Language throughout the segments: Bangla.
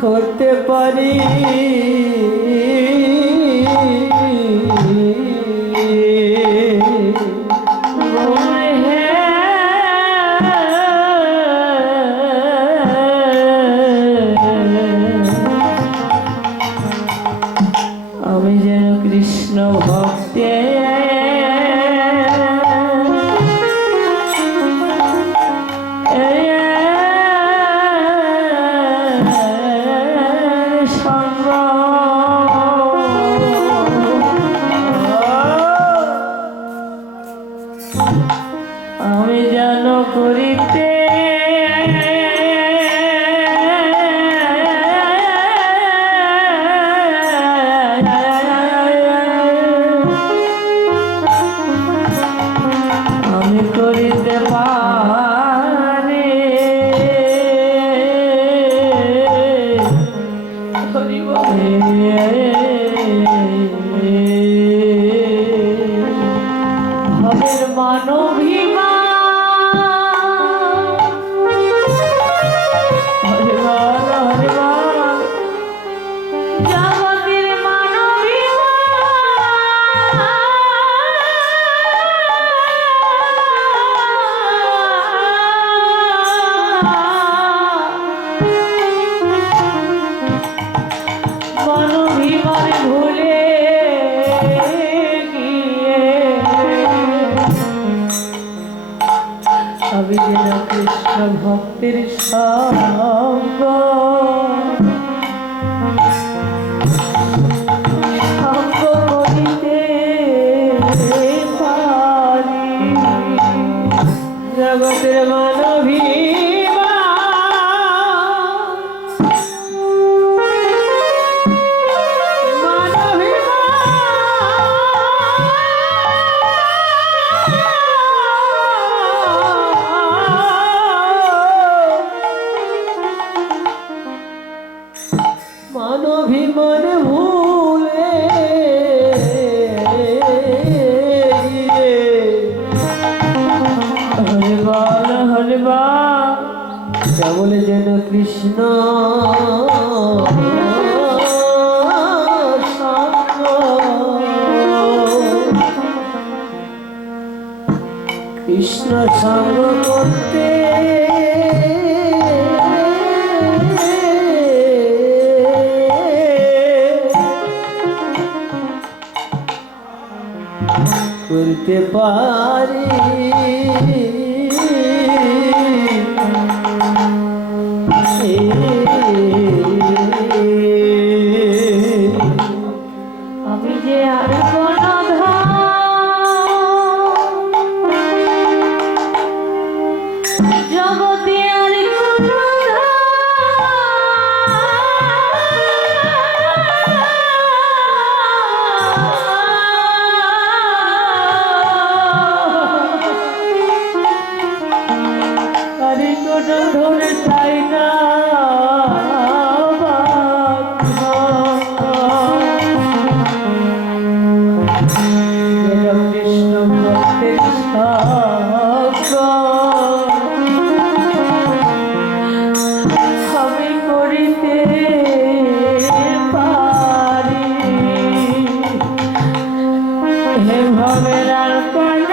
হতে পারি আমি যেন কৃষ্ণ ভক্তে আমি যেন করিতে আমি করিতে পারি ভবের মানবীমা আমি যেন কৃষ্ণ ভক্তের সঙ্গ করিতে পারি জগতের মানবী মানভিমান ভুলে হরে বল কেবল যেন কৃষ্ণ সঙ্গ কৃষ্ণ সঙ্গ করতে করতে পারি আমি যে আর জগতে আর ধরে চাই না কৃষ্ণ ভক্তের আমি করিতে পারি হে ভবের আর কোন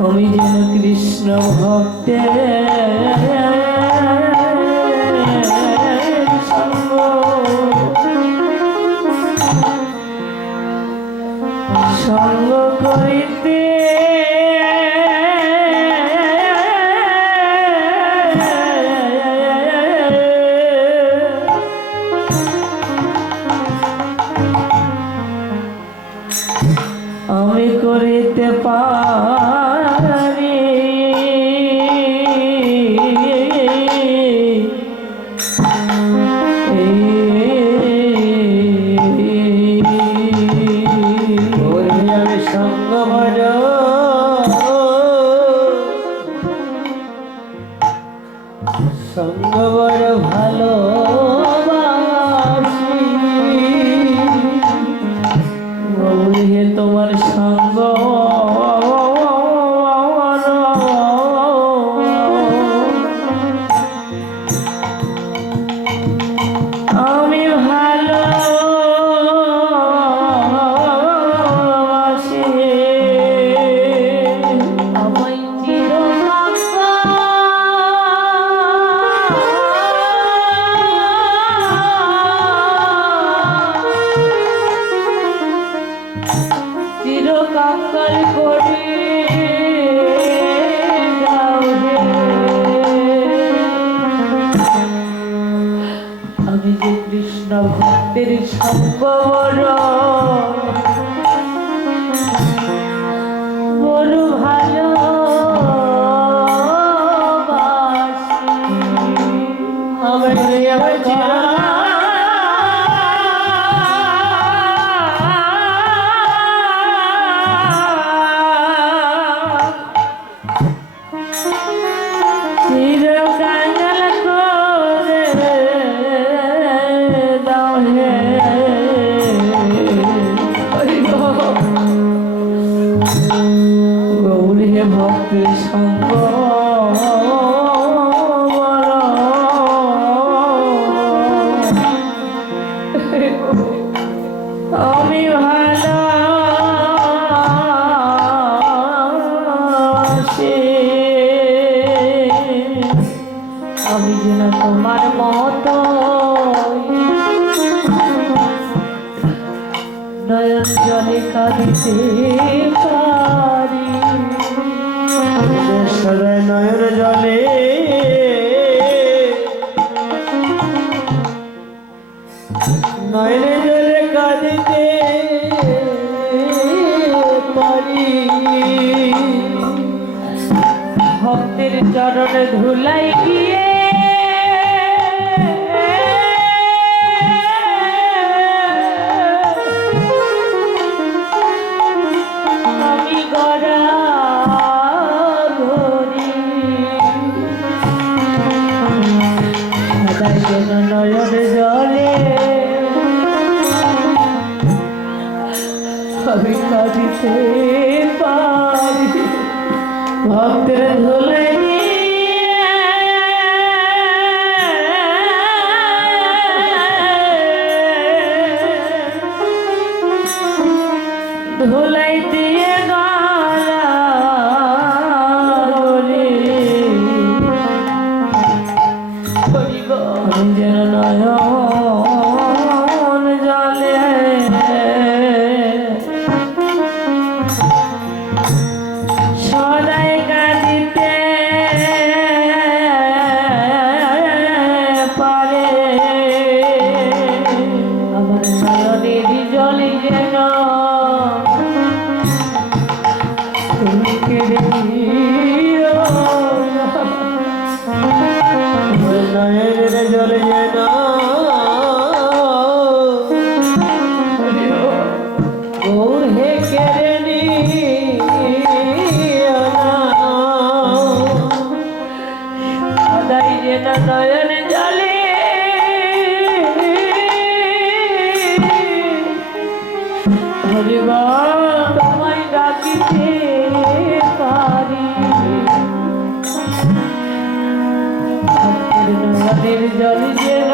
আমি যেন কৃষ্ণ ভক্তের সঙ্গ করিতে আমি করিতে পারি বড় সঙ্গ বড় ভালোবাসি গৌরী হে তোমার সঙ্গ আমি ভালোবাসি আমায় চিরকাঙ্গাল করে দাও হে। আমি যে কৃষ্ণ ভক্তের সঙ্গ বড় বড় ভালোবাসি আমার চিরকাঙ্গাল করে দাও হে। গৌরী হে ভক্তির সঙ্গ আমি ভালোবাসি আমি যেন তোমার মতো নয়ন জলে কাঁদিতে পারি সদায় নয়ন জলে নয়নে জলে কাঁদিতে পারি ভক্তের চরণে ধুলাই গিয়ে আমি গড়া ধরি সদাই যেন নয়ন জলে আমি কাঁদিতে পারি ভক্তের ধুলে ধুলাই দিয়ে গলা আমি যেন নয়ন জলে সদাই কাঁদিতে পারে আমার নয়নের জলে যেন তুমি কেড়ে নিও আমার নয়নের জলে যেন গৌর হে কেড়ে নিও সদাই যেন নয়ন জলে হরিবা তোমায় ডাকিতে পারি নয়নের জল যেন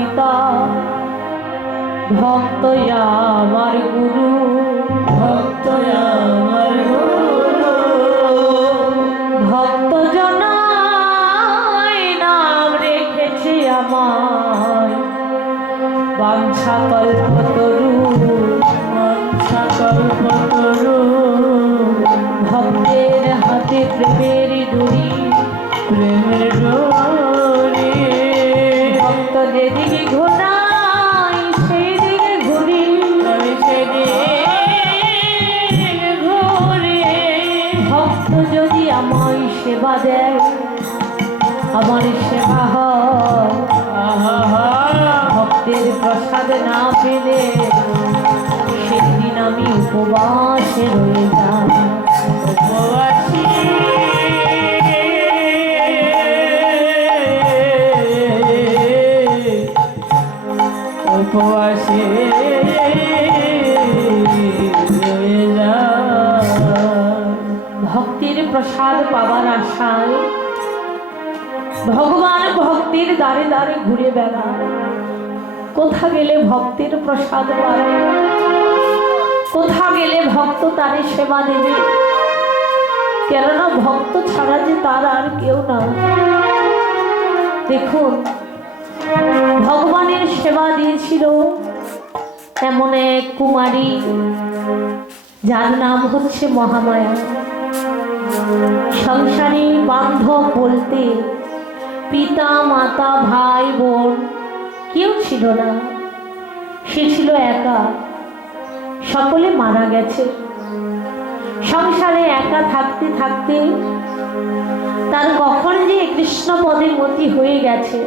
পিতা, ভক্ত আমার গুরু, ভক্ত আমার গুরু, ভক্ত জনায় নাম রেখেছে আমায়, বাঞ্ছা কল্পতরু, বাঞ্ছা কল্পতরু, ভক্তের হাতে প্রেমের ডুরি, প্রেমের ডোরি, ভক্ত যেদিকে ঘোরায় সেই দিকে ঘুরি, আমি সেদিন ঘুরে। ভক্ত যদি আমায় সেবা দেয় আমার সেবা হয়, আহা, ভক্তের প্রসাদ না পেলে সেদিন আমি উপবাসে রয়ে যাই। উপবাসী, উপবাসী রয়ে যায়। ভক্তির প্রসাদ পাবার আশায় ভগবান ভক্তির দ্বারে দ্বারে ঘুরে বেড়ায়। কোথা গেলে ভক্তের প্রসাদ পাবে, কোথা গেলে ভক্ত তারে সেবা দেবে, কেননা ভক্ত ছাড়া যে তার আর কেউ না। দেখুন, ভগবানের সেবা দিয়েছিল এমন এক কুমারী, যার নাম হচ্ছে মহামায়া। সংসারে বান্ধব বলতে পিতা মাতা ভাই বোন কেউ ছিল না, সে ছিল একা, সকলে মারা গেছে। সংসারে একা থাকতে থাকতে তার কখন যে কৃষ্ণ পদে মতি হয়ে গেছে,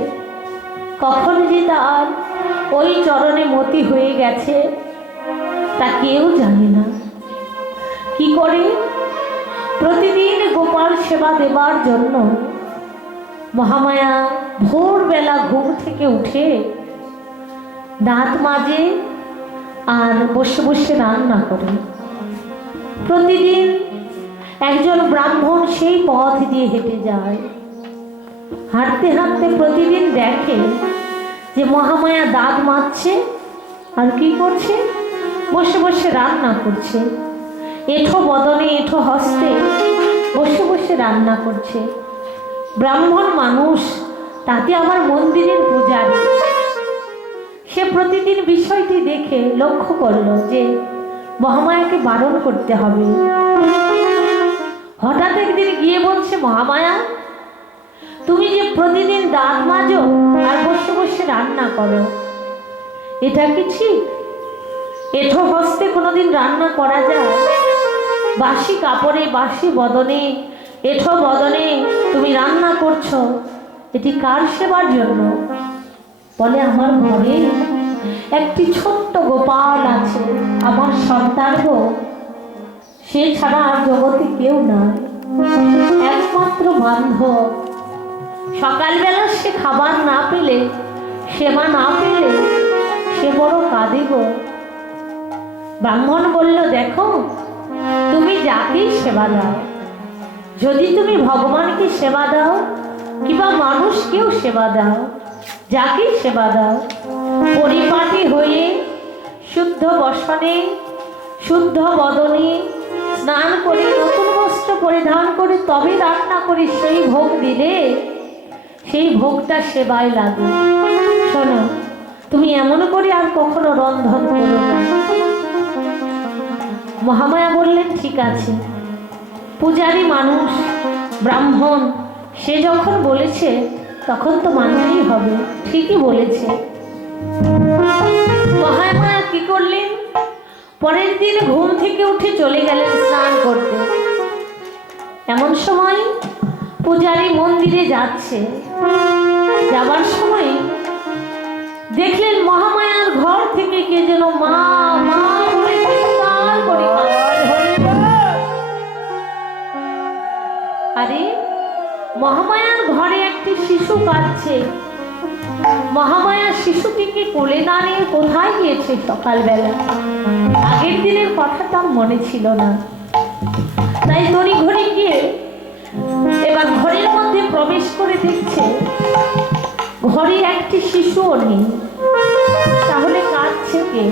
কখন যে তার ওই চরণে মতি হয়ে গেছে তা কেউ জানে না। কি করে? প্রতিদিন গোপাল সেবা দেবার জন্য মহামায়া ভোরবেলা ঘুম থেকে উঠে দাঁত মাজে আর বসে বসে রান্না করে। প্রতিদিন একজন ব্রাহ্মণ সেই পথ দিয়ে হেঁটে যায়, হাঁটতে হাঁটতে প্রতিদিন দেখে যে মহামায়া দাঁত মাজছে আর কি করছে, বসে বসে রান্না করছে। এঁঠো বদনে এঁঠো হস্তে বসে বসে রান্না করছে। ব্রাহ্মণ মানুষ, তাতে আবার মন্দিরের পূজারী, সে প্রতিদিন বিষয়টি দেখে লক্ষ্য করলো যে মহামায়াকে বারণ করতে হবে। হঠাৎ একদিন গিয়ে বলছে, মহামায়া, তুমি যে প্রতিদিন দাঁত মাজো আর বসে বসে রান্না করো, এটা কি ঠিক? এঁঠো হস্তে কোনোদিন রান্না করা যায়? বাসি কাপড়ে বাসি বদনে এঁঠো বদনে তুমি রান্না করছো, এটি কার সেবার জন্য? বলে, আমার ঘরে একটি ছোট্ট গোপাল আছে, আমার সন্তান গো, সে ছাড়া আর জগতে কেউ নাই, একমাত্র বান্ধব। সকালবেলা সে খাবার না পেলে, সেবা না পেলে সে বড় কাঁদে গো। ব্রাহ্মণ বলল, দেখো, তুমি যাকেই সেবা দাও, যদি তুমি ভগবানকে সেবা দাও কিংবা মানুষকেও সেবা দাও, যাকেই সেবা দাও, পরিপাটি হয়ে শুদ্ধ বসনে শুদ্ধ বদনে স্নান করে নতুন বস্ত্র পরিধান করে তবে রান্না করে সেই ভোগ দিলে সেই ভোগটা সেবায় লাগে। শোনো, তুমি এমন করে আর কখনো রন্ধন করো না। মহামায়া বললেন, ঠিক আছে। পূজারী মানুষ, ব্রাহ্মণ, সে যখন বলেছে তখন তো মানতেই হবে, ঠিকই বলেছে। মহামায়া কি করলেন? পরের দিন ঘুম থেকে উঠে চলে গেলেন স্নান করতে। এমন সময় পূজারী মন্দিরে যাচ্ছে, যাবার সময় দেখলেন মহামায়ার ঘর থেকে কে যেন মা মা বলে চিৎকার করে আরে মহামায়ার ঘরে একটি শিশু কাঁদছে। মহামায়া শিশুটিকে কোলে না নিয়ে কোথায় গিয়েছে সকালবেলা? আগের দিনের কথা তার মনে ছিল না, তাই তড়িঘড়ি গিয়ে এবার ঘরের মধ্যে প্রবেশ করে দেখছে ঘরে একটি শিশুও নেই, তাহলে কাঁদছে কে?